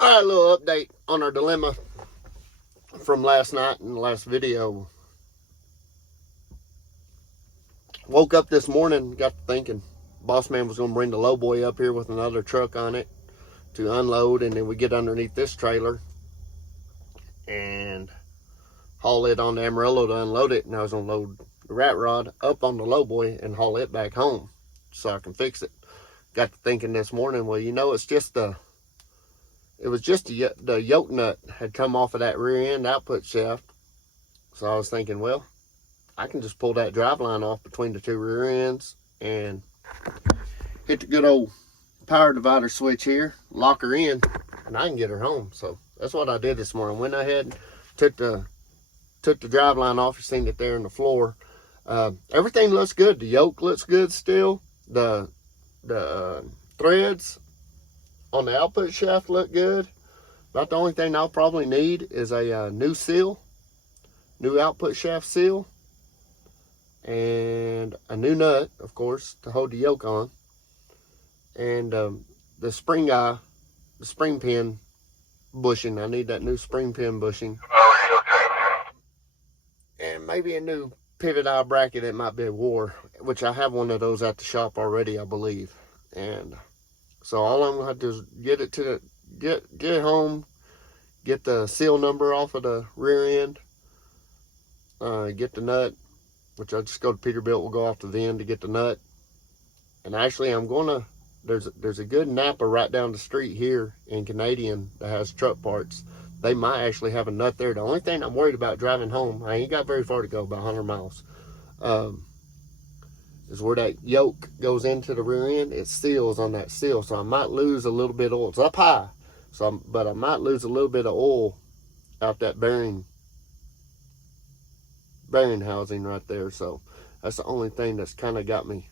All right, a little update on our dilemma from last night and the last video. Woke up this morning, got to thinking, boss man was going to bring the low boy up here with another truck on it to unload, and then we get underneath this trailer and haul it on the Amarillo to unload it, and I was going to load the rat rod up on the low boy and haul it back home so I can fix it. Got to thinking this morning, well, you know, it was just the yoke nut had come off of that rear end output shaft. So I was thinking, well, I can just pull that drive line off between the two rear ends and hit the good old power divider switch here, lock her in, and I can get her home. So that's what I did this morning. Went ahead and took the drive line off. You seen it there in the floor. Everything looks good. The yoke looks good still. The threads on the output shaft look good. About the only thing I'll probably need is a new seal, new output shaft seal, and a new nut, of course, to hold the yoke on, and the spring pin bushing. I need that new spring pin bushing, and maybe a new pivot eye bracket. It might be a war, which I have one of those at the shop already, I believe. And so all I'm gonna have to do is get it home, get the seal number off of the rear end, get the nut, which I just go to Peterbilt, we'll go off to the end to get the nut. And actually there's a good Napa right down the street here in Canadian that has truck parts. They might actually have a nut there. The only thing I'm worried about driving home, I ain't got very far to go, about 100 miles, is where that yoke goes into the rear end. It seals on that seal, so I might lose a little bit of oil. It's up high, but I might lose a little bit of oil out that bearing housing right there. So that's the only thing that's kind of got me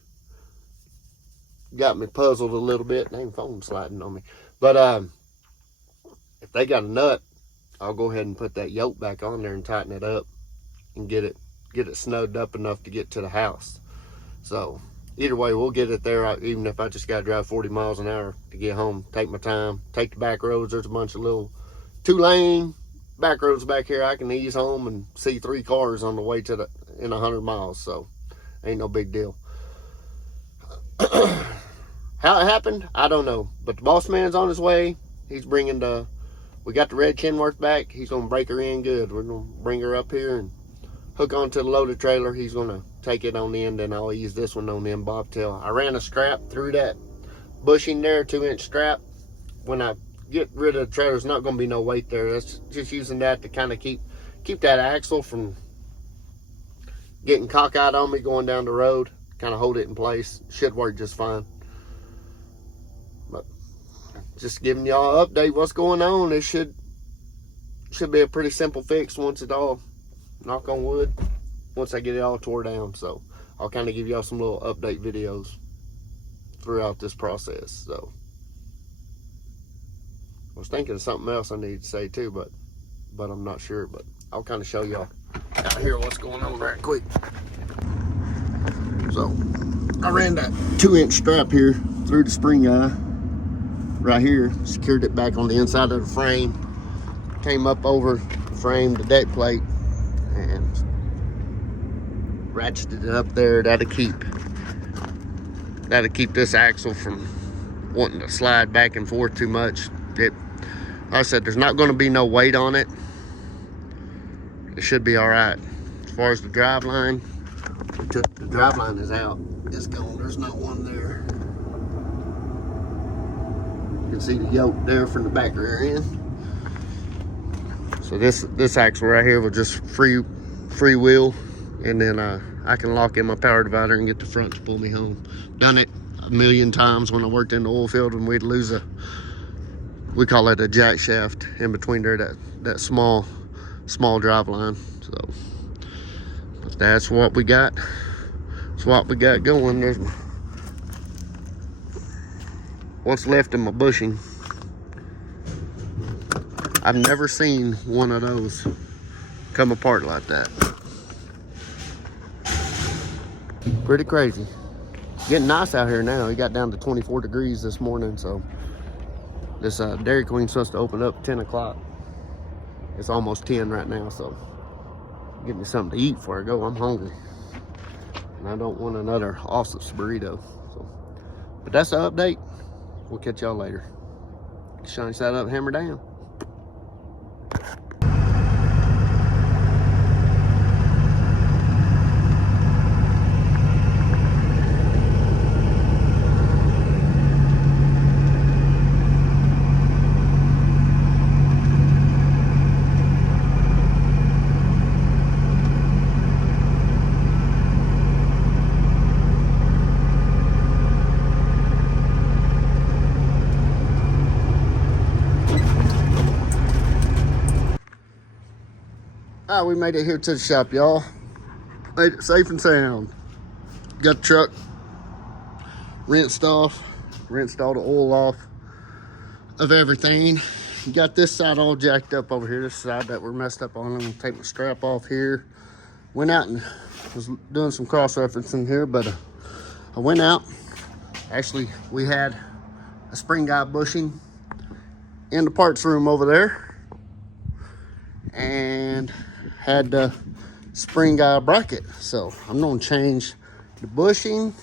puzzled a little bit. Dang, phone sliding on me. But if they got a nut, I'll go ahead and put that yoke back on there and tighten it up and get it snowed up enough to get to the house. So either way, we'll get it there, even if I just got to drive 40 miles an hour to get home. Take my time, take the back roads. There's a bunch of little 2-lane back roads back here. I can ease home and see 3 cars on the way in 100 miles. So ain't no big deal. How it happened, I don't know. But the boss man's on his way. He's bringing we got the red Kenworth back. He's going to break her in good. We're going to bring her up here and hook onto the loaded trailer. He's going to take it on the end, and I'll use this one on the end bobtail. I ran a strap through that bushing there, 2-inch strap. When I get rid of the trailer, there's not going to be no weight there. That's just using that to kind of keep that axle from getting cockeyed on me going down the road. Kind of hold it in place. Should work just fine. But just giving y'all an update what's going on. It should be a pretty simple fix once it all, knock on wood, once I get it all tore down. So I'll kind of give y'all some little update videos throughout this process. So I was thinking of something else I need to say too, but I'm not sure. But I'll kind of show y'all out here what's going on right quick. So I ran that 2-inch strap here through the spring eye right here, secured it back on the inside of the frame, came up over the frame, the deck plate, and ratcheted it up there. That'll keep this axle from wanting to slide back and forth too much. Like I said, there's not going to be no weight on it. It should be all right. As far as the drive line, the drive line is out. It's gone. There's not one there. You can see the yoke there from the back rear end. So this axle right here will just free wheel, and then I can lock in my power divider and get the front to pull me home. Done it a million times when I worked in the oil field, and we'd lose we call it a jack shaft in between there, that small drive line. So but that's what we got. That's what we got going. There's what's left in my bushing. I've never seen one of those come apart like that. Pretty crazy. Getting nice out here now. It got down to 24 degrees this morning, so This Dairy Queen's supposed to open up at 10 o'clock. It's almost 10 right now, so get me something to eat before I go. I'm hungry. And I don't want another Osso's burrito. So, but that's the update. We'll catch y'all later. Shiny side up, hammer down. Ah, we made it here to the shop, y'all. Made it safe and sound. Got the truck rinsed all the oil off of everything. Got this side all jacked up over here. This side that we're messed up on. I'm gonna take my strap off here. Went out and was doing some cross-referencing here, but I went out. Actually, we had a spring guide bushing in the parts room over there, and had the spring guide bracket. So I'm gonna change the bushing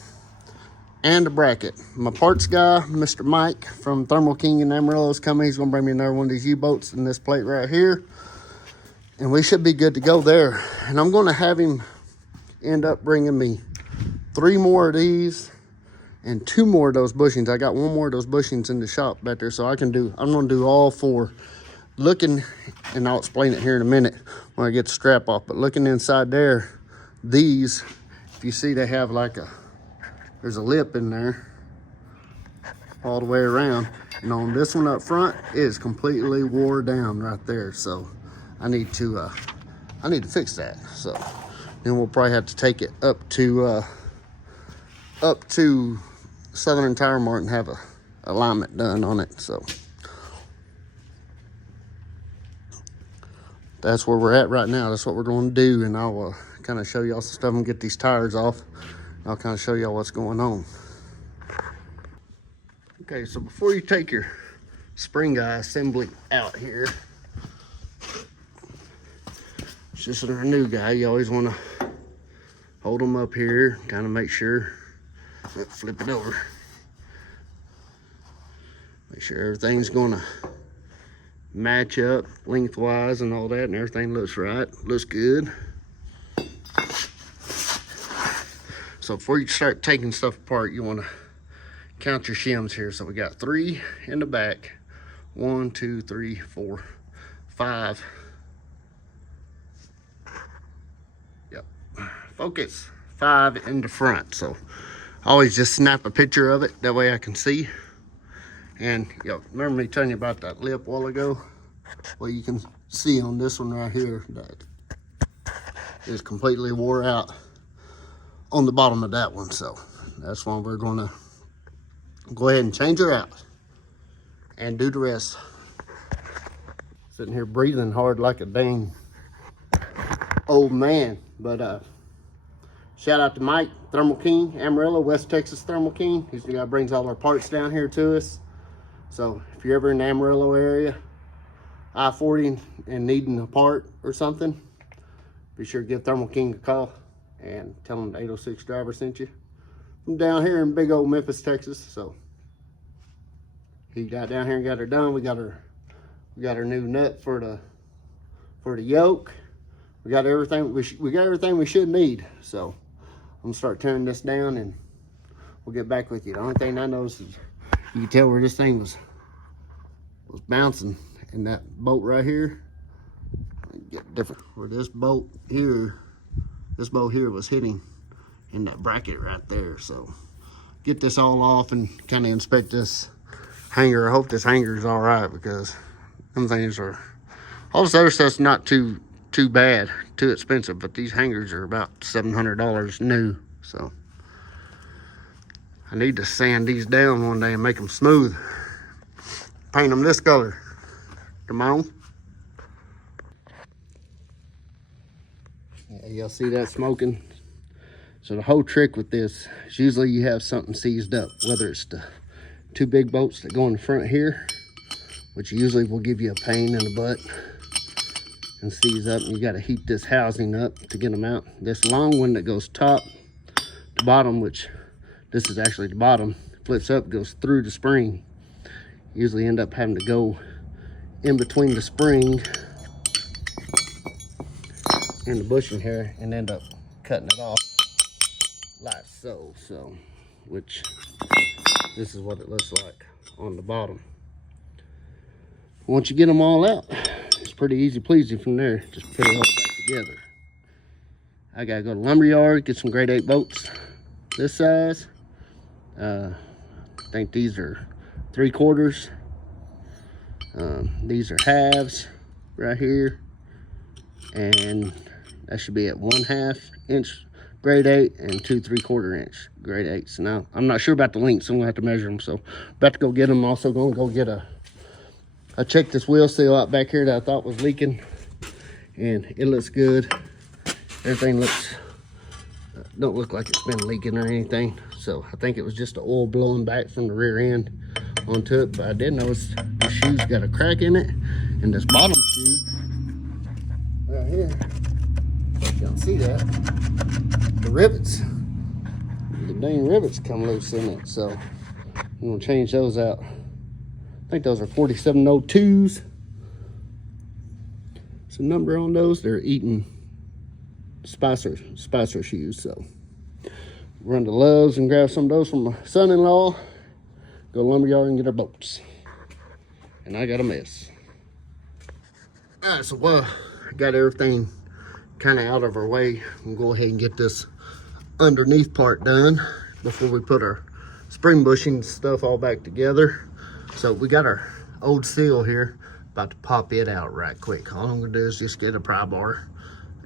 and the bracket. My parts guy, Mr. Mike from Thermal King and Amarillo, is coming. He's gonna bring me another one of these U-boats in this plate right here, and we should be good to go there. And I'm gonna have him end up bringing me 3 more of these and 2 more of those bushings. I got 1 more of those bushings in the shop back there, so I'm gonna do all 4. Looking, and I'll explain it here in a minute when I get the strap off, but looking inside there, these, if you see, they have like there's a lip in there all the way around, and on this one up front, it is completely wore down right there. So I need to fix that. So then we'll probably have to take it up to Southern Tire Mart and have a alignment done on it. So that's where we're at right now. That's what we're going to do, and I'll kind of show y'all some stuff and get these tires off. I'll kind of show y'all what's going on. Okay, so before you take your spring guide assembly out here, it's just a new guy. You always want to hold them up here, kind of make sure. Let's flip it over. Make sure everything's going to match up lengthwise and all that, and everything looks right, looks good. So before you start taking stuff apart, you want to count your shims here. So we got 3 in the back. 1, 2, 3, 4, 5. Yep, focus. 5 in the front. So I always just snap a picture of it, that way I can see. And remember me telling you about that lip a while ago? Well, you can see on this one right here that is completely wore out on the bottom of that one. So that's why we're gonna go ahead and change her out and do the rest. Sitting here breathing hard like a dang old man. But shout out to Mike, Thermal King, Amarillo, West Texas Thermal King. He's the guy who brings all our parts down here to us. So if you're ever in the Amarillo area, I-40 and needing a part or something, be sure to give Thermal King a call and tell him the 806 driver sent you from down here in big old Memphis, Texas. So he got down here and got her done. We got her new nut for the yoke. We got everything we should need. So I'm gonna start tearing this down and we'll get back with you. The only thing I noticed is you can tell where this thing was bouncing in that bolt right here. Get different where this bolt here was hitting in that bracket right there. So get this all off and kind of inspect this hanger. I hope this hanger is all right, because them things are, all this other stuff's not too bad, too expensive, but these hangers are about $700 new. So I need to sand these down one day and make them smooth. Paint them this color. Come on. Yeah, y'all see that smoking? So the whole trick with this is usually you have something seized up, whether it's the 2 big bolts that go in the front here, which usually will give you a pain in the butt and seize up. And you got to heat this housing up to get them out. This long one that goes top to bottom, which this is actually the bottom, flips up, goes through the spring. Usually end up having to go in between the spring and the bushing here and end up cutting it off like so. Which this is what it looks like on the bottom. Once you get them all out, it's pretty easy peasy from there. Just put it all back together. I gotta go to lumberyard, get some grade 8 bolts this size. I think these are 3/4. These are halves right here, and that should be at 1/2 inch grade 8 and 2 3/4 inch grade 8s. Now I'm not sure about the lengths, so I'm gonna have to measure them. So about to go get them. Also gonna go get I checked this wheel seal out back here that I thought was leaking, and it looks good. Everything don't look like it's been leaking or anything. So I think it was just the oil blowing back from the rear end onto it. But I did notice the shoe's got a crack in it, and this bottom shoe right here, you don't see that, the dang rivets come loose in it. So I'm gonna change those out. I think those are 4702s. It's a number on those. They're Eaton Spicer shoes. So run to Love's and grab some of those from my son-in-law. Go to lumberyard and get our bolts. And I got a mess. All right, so I got everything kind of out of our way. We'll go ahead and get this underneath part done before we put our spring bushing stuff all back together. So we got our old seal here, about to pop it out right quick. All I'm gonna do is just get a pry bar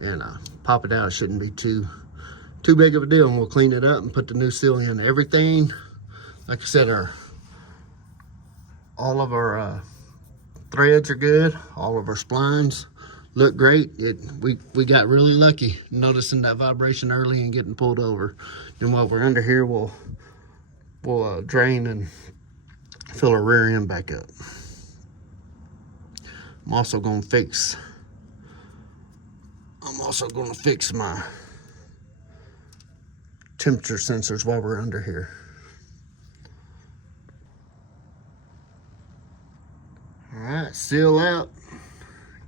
and pop it out. It shouldn't be too big of a deal, and we'll clean it up and put the new seal in. Everything, like I said, all of our threads are good. All of our splines look great. We got really lucky noticing that vibration early and getting pulled over. Then while we're under here, we'll drain and fill our rear end back up. I'm also gonna fix my temperature sensors while we're under here. All right, seal out.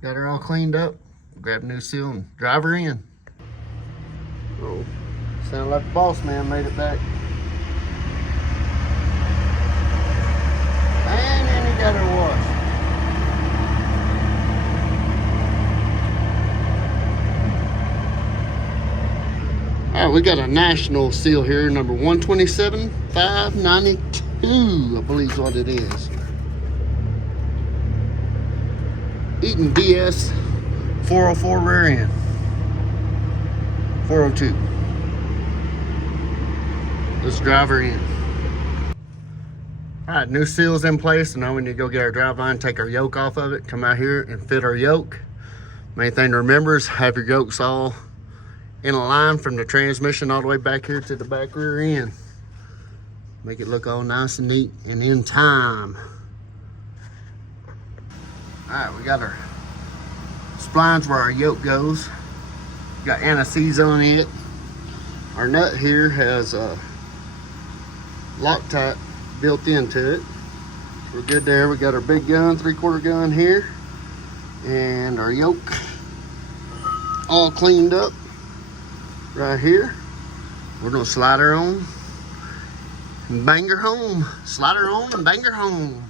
Got her all cleaned up. Grab a new seal and drive her in. Oh, sound like the boss man made it back. And then he got her washed. All right, we got a national seal here, number 127592, I believe is what it is. Eaton DS 404 rear end, 402. Let's drive her in. All right, new seal's in place, and now we need to go get our drive line, take our yoke off of it, come out here and fit our yoke. Main thing to remember is have your yokes all in a line from the transmission all the way back here to the back rear end. Make it look all nice and neat and in time. All right, we got our splines where our yoke goes. Got anti-seize on it. Our nut here has a Loctite built into it. So we're good there. We got our big gun, 3/4 gun here, and our yoke all cleaned up right here. We're gonna slide her on and bang her home. Slide her on and bang her home.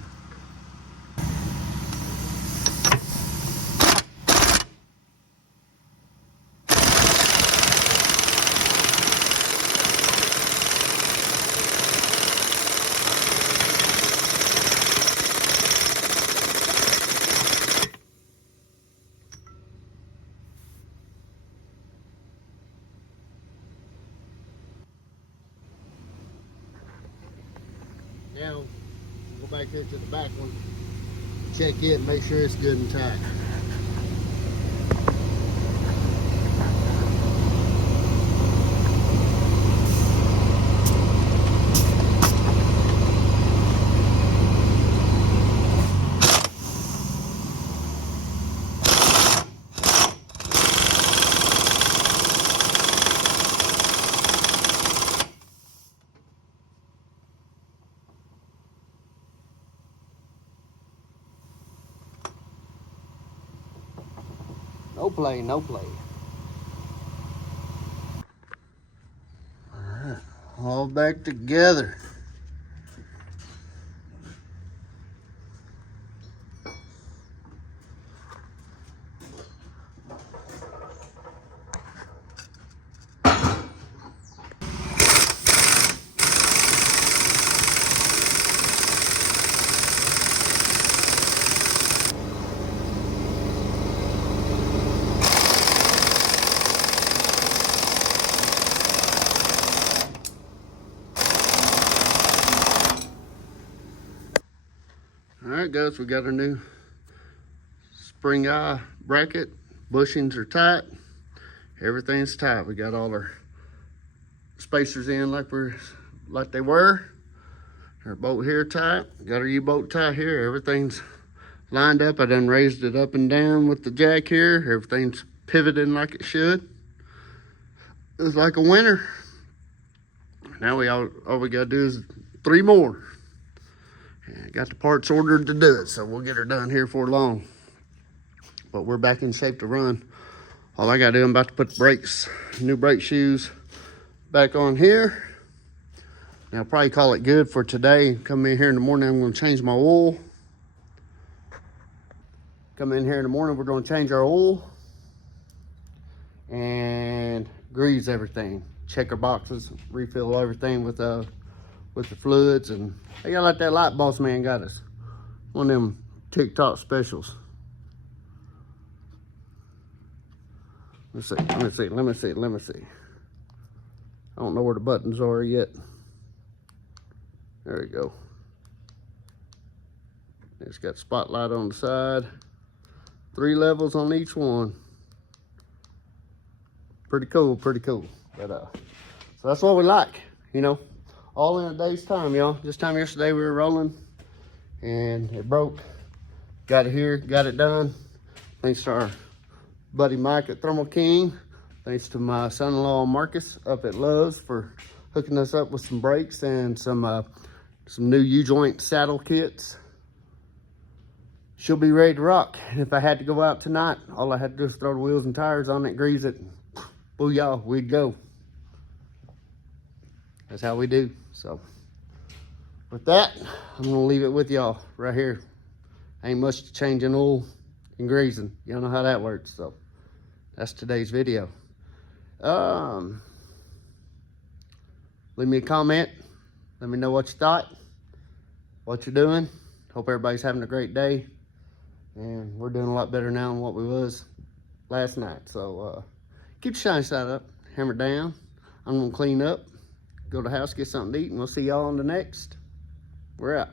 Now, go back here to the back one, check it, and make sure it's good and tight. No play, no play. All right, all back together. Alright guys, we got our new spring eye bracket. Bushings are tight. Everything's tight. We got all our spacers in like they were. Our bolt here tight. Got our U-bolt tie here. Everything's lined up. I done raised it up and down with the jack here. Everything's pivoting like it should. It's like a winner. Now all we gotta do is 3 more. And got the parts ordered to do it, so we'll get her done here for long. But we're back in shape to run. All I gotta do, I'm about to put the brakes, new brake shoes back on here. Now I'll probably call it good for today. Come in here in the morning, I'm gonna change my oil. Come in here in the morning, we're gonna change our oil and grease everything. Check our boxes, refill everything with the fluids, and I got like that light boss man got us. One of them Tik Tok specials. Let's see, let me see. I don't know where the buttons are yet. There we go. It's got spotlight on the side. 3 levels on each one. Pretty cool, pretty cool. But so that's what we like, you know. All in a day's time, y'all. This time yesterday we were rolling and it broke. Got it here, got it done. Thanks to our buddy Mike at Thermal King. Thanks to my son-in-law Marcus up at Love's for hooking us up with some brakes and some new U-joint saddle kits. She'll be ready to rock. And if I had to go out tonight, all I had to do is throw the wheels and tires on it, grease it, booyah, we'd go. That's how we do. So with that, I'm gonna leave it with y'all right here. Ain't much to changing oil and greasing. Y'all know how that works. So that's today's video. Leave me a comment. Let me know what you thought, what you're doing. Hope everybody's having a great day. And we're doing a lot better now than what we was last night. So keep your shiny side up, hammer down. I'm gonna clean up, go to the house, get something to eat, and we'll see y'all on the next. We're out.